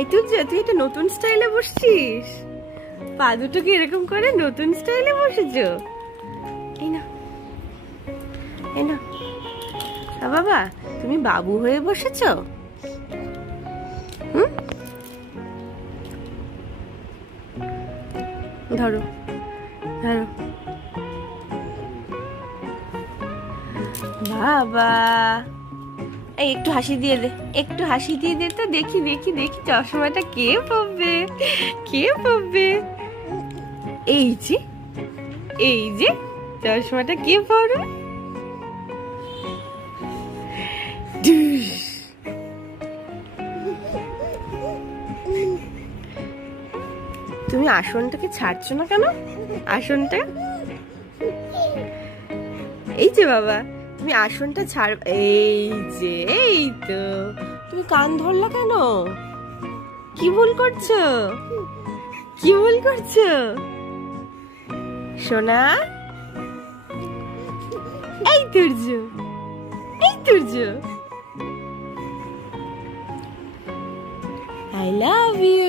এই তুই একটা নতুন স্টাইলে বসছিস, পা দুটোকে এরকম করে নতুন স্টাইলে বসেছো। এই না এই না বাবা, তুমি বাবু হয়ে বসেছো। ধরো ধরো বাবা, এই একটু হাসি দিয়ে দে, একটু হাসি দিয়ে দে তো, দেখি দেখি দেখি চশমাটা কে পরবে, কে পরবে। এই যে এই যে চশমাটা কে পরবে। তুমি আসনটাকে ছাড়ছো না কেন? আসনটা এই যে বাবা, তুমি আসনটা ছাড়। এই যে, এই তো তুমি কান ধরলা কেন? কি ভুল করছো? কি ভুল করছো সোনা? এই তুর্য, এই তুর্য, I love you.